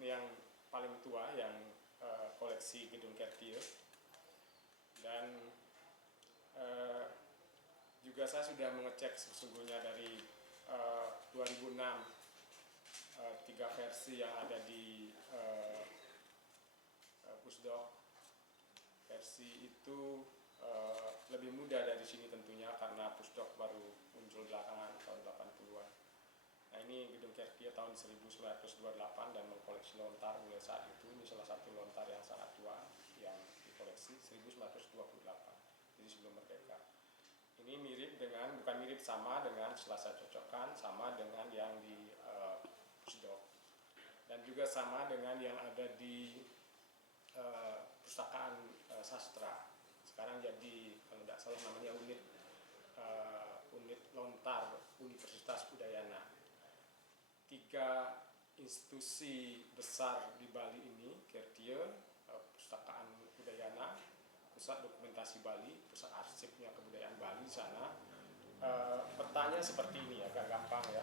Ini yang paling tua, yang koleksi gedung Cartier. Dan juga saya sudah mengecek sesungguhnya dari 2006 3 versi yang ada di Pusdok. Versi itu lebih muda dari sini tentunya karena Pusdok baru muncul belakangan tahun 80-an. Nah, ini gedung Cartier tahun 1928 dan mengkoleksi lontar mulai saat itu. Ini salah satu lontar yang sangat tua yang dikoleksi 1928, jadi sebelum merdeka. Ini mirip dengan, bukan mirip, sama dengan, setelah saya cocokkan, sama dengan yang di Pusdok. Dan juga sama dengan yang ada di Perpustakaan Sastra. Sekarang jadi, kalau tidak salah namanya unit lontar Universitas Udayana. 3 institusi besar di Bali ini, Cartier, Perpustakaan Udayana, Pusat Dokumentasi Bali, Pusat Arsipnya Kebudayaan Bali di sana. Petanya seperti ini, agak gampang ya.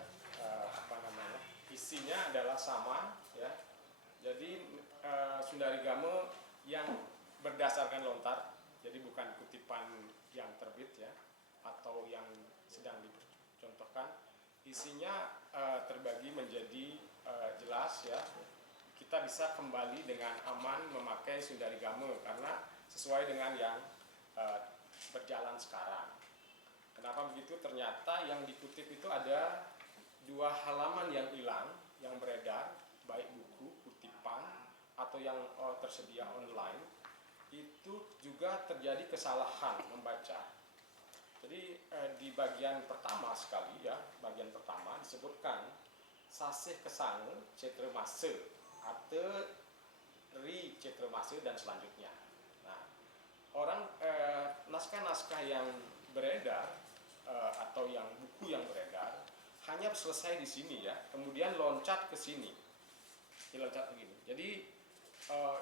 Isinya adalah sama ya. Jadi Sundarigama yang berdasarkan lontar, jadi bukan kutipan yang terbit ya, atau yang sedang dicontohkan. Isinya terbagi menjadi jelas ya. Kita bisa kembali dengan aman memakai Sundarigama karena sesuai dengan yang berjalan sekarang. Kenapa begitu? Ternyata yang dikutip itu ada 2 halaman yang hilang, yang beredar, baik buku, kutipan, atau yang tersedia online. Itu juga terjadi kesalahan membaca. Jadi di bagian pertama sekali ya, bagian pertama disebutkan Sasih Kesang Cetremase atau Ri Cetremase dan selanjutnya. Nah, orang naskah-naskah yang beredar atau yang buku yang beredar hanya selesai di sini ya, kemudian loncat ke sini, loncat begini. Jadi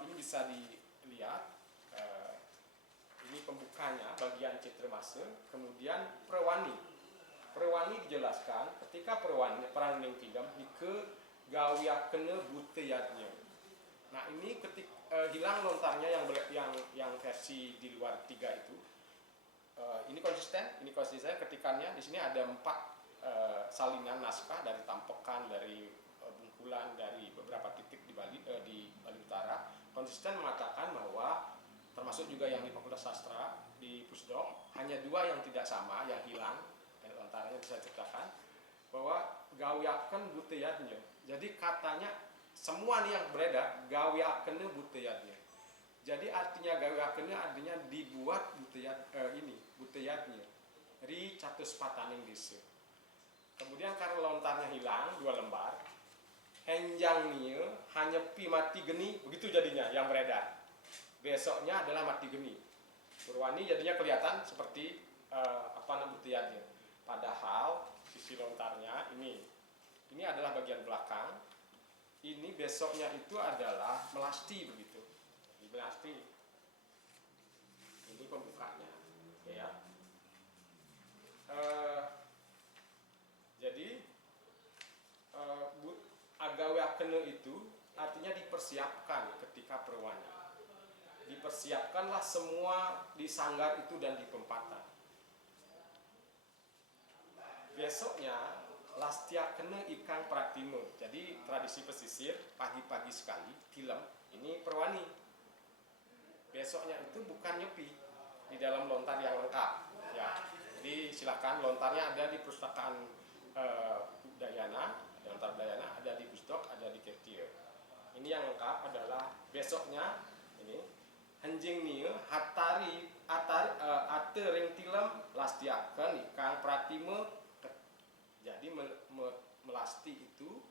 ini bisa dilihat. Ini pembukanya bagian Cetremase, kemudian Perwani. Perwani dijelaskan ketika Perwani peran ning tigam ke gawiakene buteyatnya. Nah, ini hilang lontarnya yang versi di luar 3 itu. Ini konsisten ketikannya. Di sini ada 4 salinan naskah dari Tampekan, dari Bungkulan, dari beberapa titik di Bali Utara. Konsisten mengatakan bahwa termasuk juga yang di Fakultas Sastra di Pusdok, hanya 2 yang tidak sama, yang hilang, lontarnya bisa ceritakan bahwa gawiaken buteyatnya. Jadi katanya semua nih yang beredar gawiakene buteyatnya. Jadi artinya gawiakene artinya dibuat buteyatnya. Ri catus pataning dise. Kemudian karena lontarnya hilang 2 lembar, henjang nih hanya pi mati geni, begitu jadinya yang beredar. Besoknya adalah mati geni. Purwani jadinya kelihatan seperti buteyatnya. Padahal sisi lontarnya ini adalah bagian belakang. Ini besoknya itu adalah melasti begitu. Di melasti. Ini pembukanya, ya. Jadi agaweakene itu artinya dipersiapkan ketika Perwani. Dipersiapkanlah semua di sanggar itu dan di pempatan. Besoknya lastiakene ikang pratime. Jadi tradisi pesisir pagi-pagi sekali film ini Perwani. Besoknya itu bukan nyepi di dalam lontar yang lengkap ya. Jadi silakan, lontarnya ada di Perpustakaan Udayana, lontar Udayana ada di Pusdok, ada di Cartier. Ini yang lengkap adalah besoknya ini henjing nieu hatari ate ring tilem lastiaken ikang pratime. Jadi melasti itu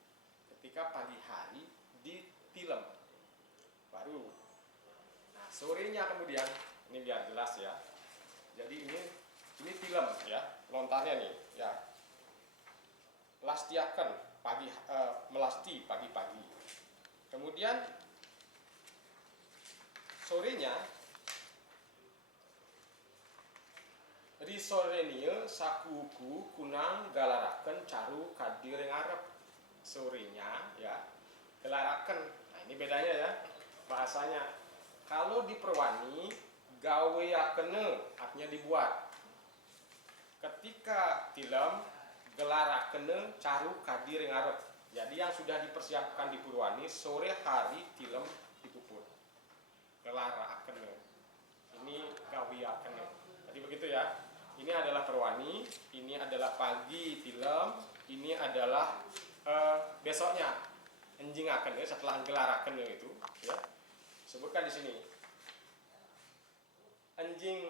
ketika pagi hari ditilem baru. Nah, sorenya kemudian ini biar jelas ya. Jadi ini tilem ya, lontarnya nih ya. Lastiaken pagi, melasti pagi-pagi. Kemudian sorenya di sorenya sakuku kunang galaraken caru kadir yang arep. Sorenya ya gelaraken. Nah, ini bedanya ya bahasanya. Kalau di Perwani gaweakene artinya dibuat. Ketika tilem gelarakene caru kadir ngarep. Jadi yang sudah dipersiapkan di Purwani sore hari tilem dipupur. Gelarakene. Ini gaweakene. Jadi begitu ya. Ini adalah Perwani, ini adalah pagi tilem, ini adalah besoknya enjingaken ya, setelah gelaraken itu ya. Sebutkan di sini. Enjang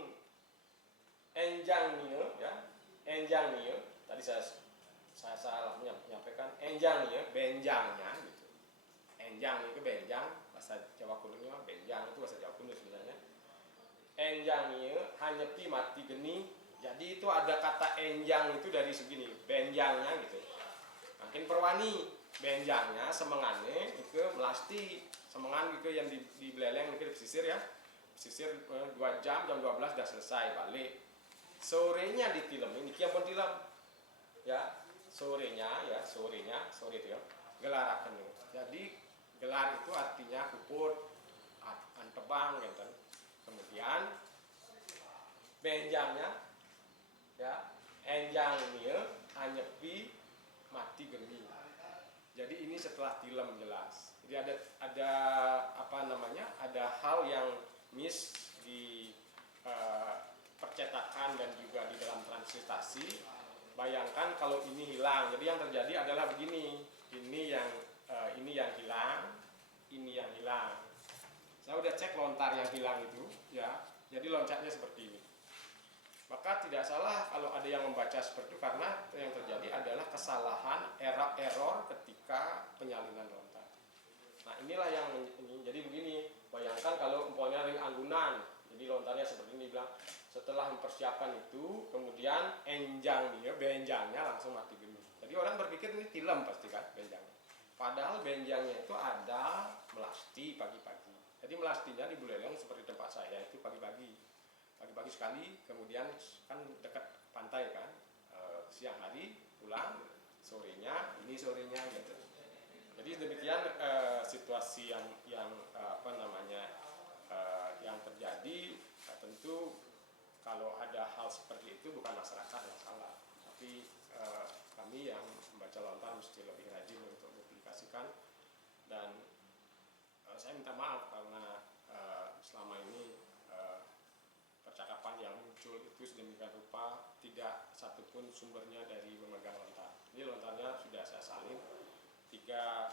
nia ya. Enjang nia. Tadi saya salah menyampaikan enjang nia, benjangnya gitu. Enjang itu benjang, bahasa Jawa kunonya benjang itu bahasa Jawa kuno sebenarnya. Enjang nia hanya pi mati geni. Jadi itu ada kata enjang itu dari segini, benjangnya gitu. Makin Perwani, benjangnya semengane itu melasti, semengan gitu yang di beleleng itu di pesisir ya. Pesisir 2 jam, jam 12 sudah selesai balik. Sorenya di tilem ini kiam pun tilem. Ya, sorenya ya, sore itu ya. Gelaraken. Jadi gelar itu artinya kuput, antebang gitu. Kemudian benjangnya ya, enjangnya hanya pi mati geni. Jadi ini setelah tilem jelas. Jadi ada apa namanya? Ada hal yang miss di percetakan dan juga di dalam transliterasi. Bayangkan kalau ini hilang. Jadi yang terjadi adalah begini. Ini yang hilang, ini yang hilang. Saya udah cek lontar yang hilang itu ya. Jadi loncatnya seperti ini. Maka tidak salah kalau ada yang membaca seperti itu karena yang terjadi adalah kesalahan error ketika penyalinan lontar. Nah inilah yang jadi begini. Bayangkan kalau umpamanya ring anggunan, jadi lontarnya seperti ini bilang setelah mempersiapkan itu kemudian benjangnya langsung mati geni. Jadi orang berpikir ini tilem pasti kan benjangnya. Padahal benjangnya itu ada melasti pagi-pagi. Jadi melastinya di Buleleng seperti tempat saya itu pagi-pagi sekali, kemudian kan dekat pantai kan, siang hari pulang, sorenya gitu. Jadi demikian situasi yang apa namanya yang terjadi. Tentu kalau ada hal seperti itu bukan masyarakat yang salah, tapi kami yang membaca lontar mesti lebih rajin untuk mempublikasikan. Dan saya minta maaf karena selama ini percakapan yang muncul itu sedemikian rupa tidak satupun sumbernya dari memegang lontar. Ini lontarnya sudah saya salin tiga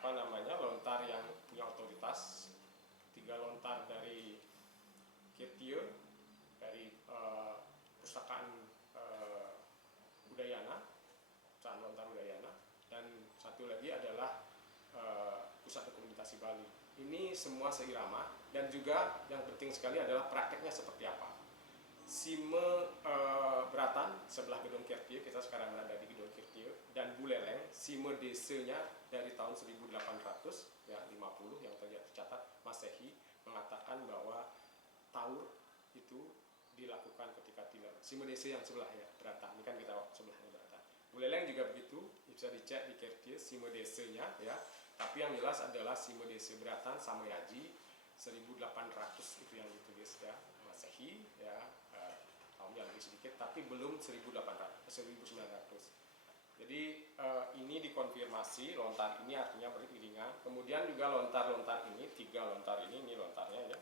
apa namanya lontar yang punya otoritas, 3 lontar dari Kirtie, dari Pustakaan Udayana, Perusahaan Lontar Udayana, dan satu lagi adalah Pusat Dokumentasi Bali. Ini semua seirama dan juga yang penting sekali adalah prakteknya seperti apa. Sime Beratan sebelah gedung Kirtie, kita sekarang berada di gedung Kirtie, dan Buleleng, Sime DC-nya dari tahun 1800 ya 50 yang tercatat Masehi mengatakan bahwa taur itu dilakukan ketika tilem. Sime DC yang sebelah ya Beratan, ini kan kita sebelahnya Beratan. Buleleng juga begitu, bisa dicek di Kirtie Sime DC-nya ya. Tapi yang jelas adalah Sime DC Beratan Samoyaji 1800 itu yang ditulis ya Masehi ya, tahunnya lebih sedikit tapi belum 1900. Jadi ini dikonfirmasi lontar ini artinya beriringan. Kemudian juga lontar-lontar ini 3 lontar ini lontarnya ya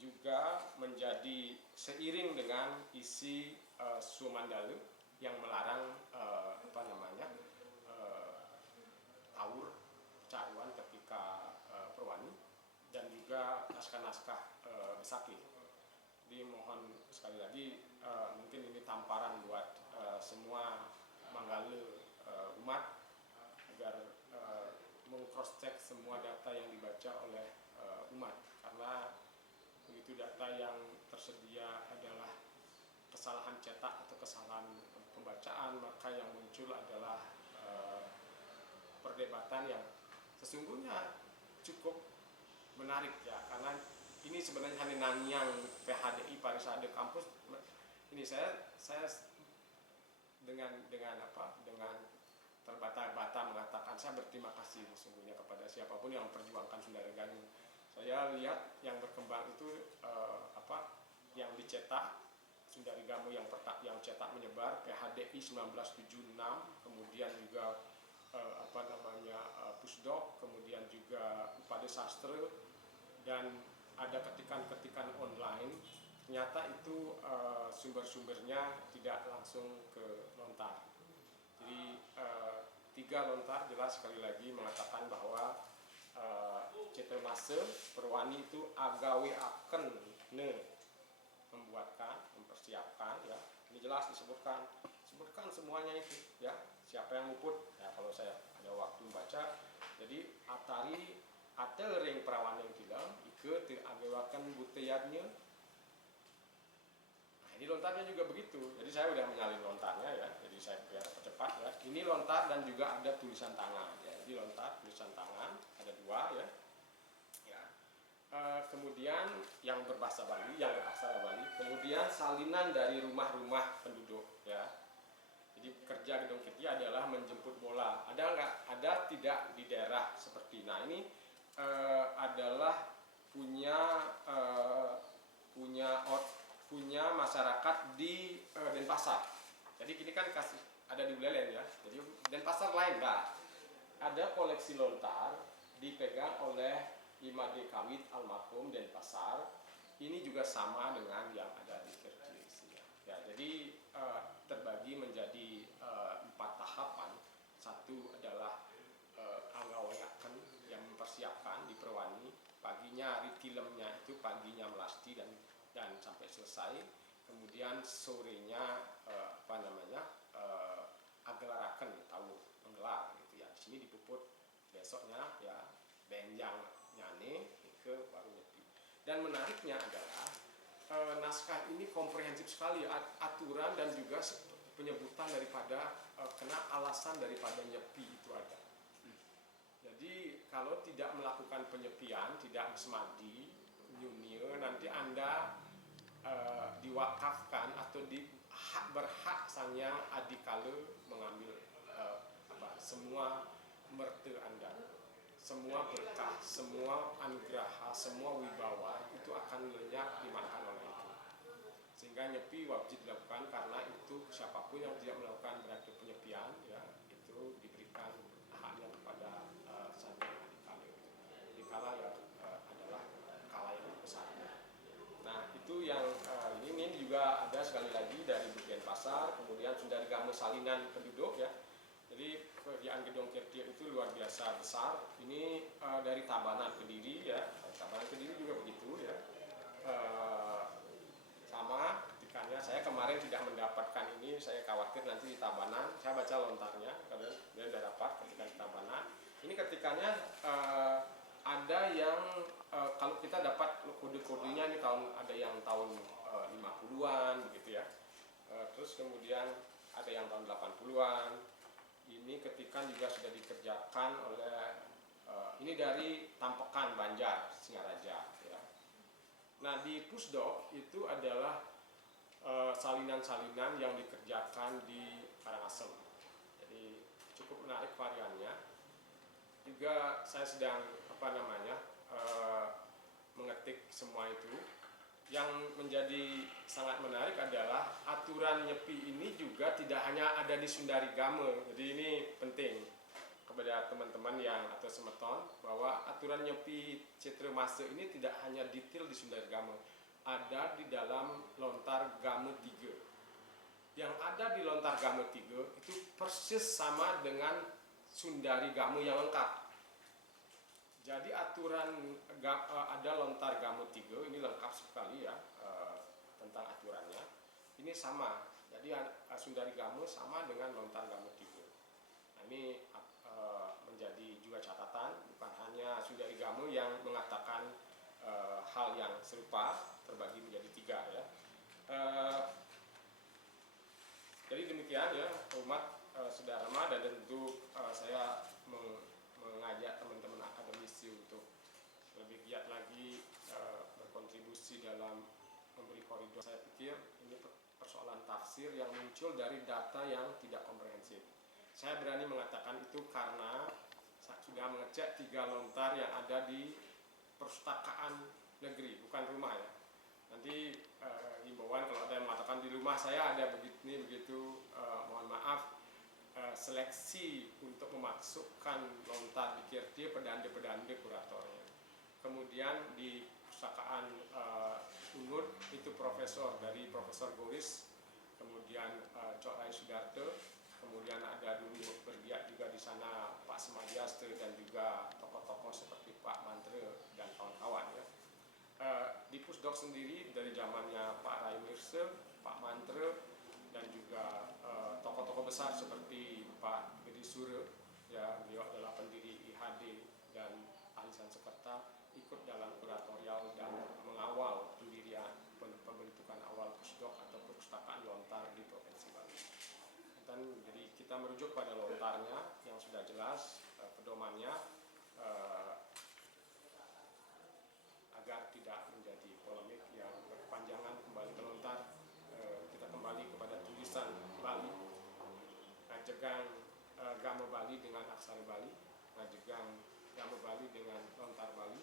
juga menjadi seiring dengan isi Sumandalu yang melarang apa namanya taur caruan ketika Perwani dan juga naskah-naskah Besaki. Jadi mohon sekali lagi mungkin ini tamparan buat semua Manggale umat agar meng-cross check semua data yang dibaca oleh umat, karena begitu data yang tersedia adalah kesalahan cetak atau kesalahan pembacaan, maka yang muncul adalah perdebatan yang sesungguhnya cukup menarik ya, karena ini sebenarnya hanya nanyang PHDI Parisade kampus. Ini saya dengan terbata-bata mengatakan saya berterima kasih sesungguhnya kepada siapapun yang memperjuangkan Sundari Gamu. Saya lihat yang berkembang itu yang dicetak Sundari Gamu yang cetak menyebar PHDI 1976, kemudian juga Pusdok, kemudian juga Upade Sastra, dan ada ketikan-ketikan online. Ternyata itu sumber-sumbernya tidak langsung ke Lontar. Jadi 3 Lontar jelas sekali lagi mengatakan bahwa Citra Masa Perwani itu agawe akan mempersiapkan ya. Ini jelas disebutkan semuanya itu ya. Siapa yang luput ya, kalau saya ada waktu baca. Jadi atari ring perawan yang bilang ike agawakan buteyadnya. Ini lontarnya juga begitu. Jadi saya udah menyalin lontarnya ya. Jadi saya biar percepat ya. Ini lontar dan juga ada tulisan tangan ya. Jadi lontar tulisan tangan ada 2 ya. Kemudian yang berbahasa Bali, yang beraksara Bali. Kemudian salinan dari rumah-rumah penduduk ya. Jadi kerja Gedong Kirtia adalah menjemput bola. Ada nggak? Ada tidak di daerah seperti. Nah ini adalah punya masyarakat di Denpasar. Jadi ini kan ada di Buleleng ya. Jadi Denpasar lain enggak. Ada koleksi lontar dipegang oleh Imade Kawit almarhum Denpasar. Ini juga sama dengan yang ada di Kirti. Ya, jadi terbagi menjadi 4 tahapan. Satu adalah anggawayakan yang mempersiapkan di Perwani. Paginya ritilemnya itu paginya melasti dan sampai selesai. Kemudian sorenya agelaraken tahu menggelar gitu ya. Di sini dipuput, besoknya ya benjang nyane ke baru nyepi. Dan menariknya adalah naskah ini komprehensif sekali, aturan dan juga penyebutan daripada kena alasan daripada nyepi itu ada. Jadi kalau tidak melakukan penyepian, tidak semadi, nyunir, nanti Anda diwakafkan atau berhak sangnya adikala mengambil semua merte Anda, semua berkah, semua anugerah, semua wibawa itu akan lenyap dimakan oleh itu. Sehingga nyepi wajib dilakukan karena itu siapapun yang tidak melakukan berarti penyepian ya itu diberikan haknya kepada sangnya adikala. Adikala ya adalah kala yang besar. Nah itu yang ini juga ada sekali lagi dari Denpasar, kemudian Sundari Gamu salinan penduduk ya. Jadi kerjaan Gedong Kirtia itu luar biasa besar. Ini dari Tabanan Kediri ya. Tabanan Kediri juga begitu ya. Sama ketikanya saya kemarin tidak mendapatkan ini, saya khawatir nanti di Tabanan. Saya baca lontarnya, kemudian sudah dapat ketika di Tabanan. Ini ketikanya ada yang kalau kita dapat kode-kodenya ini ada yang tahun 50-an begitu ya. Terus kemudian ada yang tahun 80-an. Ini ketikan juga sudah dikerjakan oleh ini dari Tampekan Banjar Singaraja ya. Nah di Pusdok itu adalah salinan-salinan yang dikerjakan di Karangasem. Jadi cukup menarik variannya. Juga saya sedang mengetik semua itu. Yang menjadi sangat menarik adalah aturan nyepi ini juga tidak hanya ada di Sundari Gamu. Jadi ini penting kepada teman-teman yang atau semeton bahwa aturan nyepi Citra Masa ini tidak hanya detail di Sundari Gamu, ada di dalam lontar Gamu 3. Yang ada di lontar Gamu 3 itu persis sama dengan Sundari Gamu yang lengkap. Jadi aturan ada lontar Gamu 3 ini lengkap sekali ya tentang aturannya. Ini sama. Jadi Sundari Gamu sama dengan lontar Gamu 3. Nah, ini menjadi juga catatan, bukan hanya Sundari Gamu yang mengatakan hal yang serupa, terbagi menjadi 3 ya. Jadi demikian ya umat Sedharma, dan tentu saya mengajak teman-teman akademisi untuk lebih giat lagi berkontribusi dalam memberi koridor. Saya pikir ini persoalan tafsir yang muncul dari data yang tidak komprehensif. Saya berani mengatakan itu karena saya sudah mengecek 3 lontar yang ada di perpustakaan negeri, bukan rumah ya. Nanti himbauan kalau ada yang mengatakan di rumah saya ada begini begitu, mohon maaf, seleksi untuk memasukkan lontar di kirti pedande-pedande kuratornya. Kemudian di perpustakaan UNUD itu dari Profesor Boris, kemudian Cok Rai Sudarto, kemudian ada dulu bergiat juga di sana Pak Semadiaste dan juga tokoh-tokoh seperti Pak Mantre dan kawan-kawan ya. Di Pusdok sendiri dari zamannya Pak Rai Mirse, Pak Mantre, dan juga tokoh-tokoh besar seperti Pak Gede Sure, ya, beliau adalah pendiri IHD dan ahli Sanskerta, ikut dalam kuratorial dan mengawal pendirian pembentukan awal Pusdok atau perpustakaan lontar di Provinsi Bali. Dan jadi kita merujuk pada lontarnya yang sudah jelas pedomannya, agar tidak menjadi polemik yang berkepanjangan kembali ke lontar. Kita kembali kepada tulisan Bali, Ngajegang Gama Bali dengan aksara Bali, Ngajegang Gama Bali dengan lontar Bali.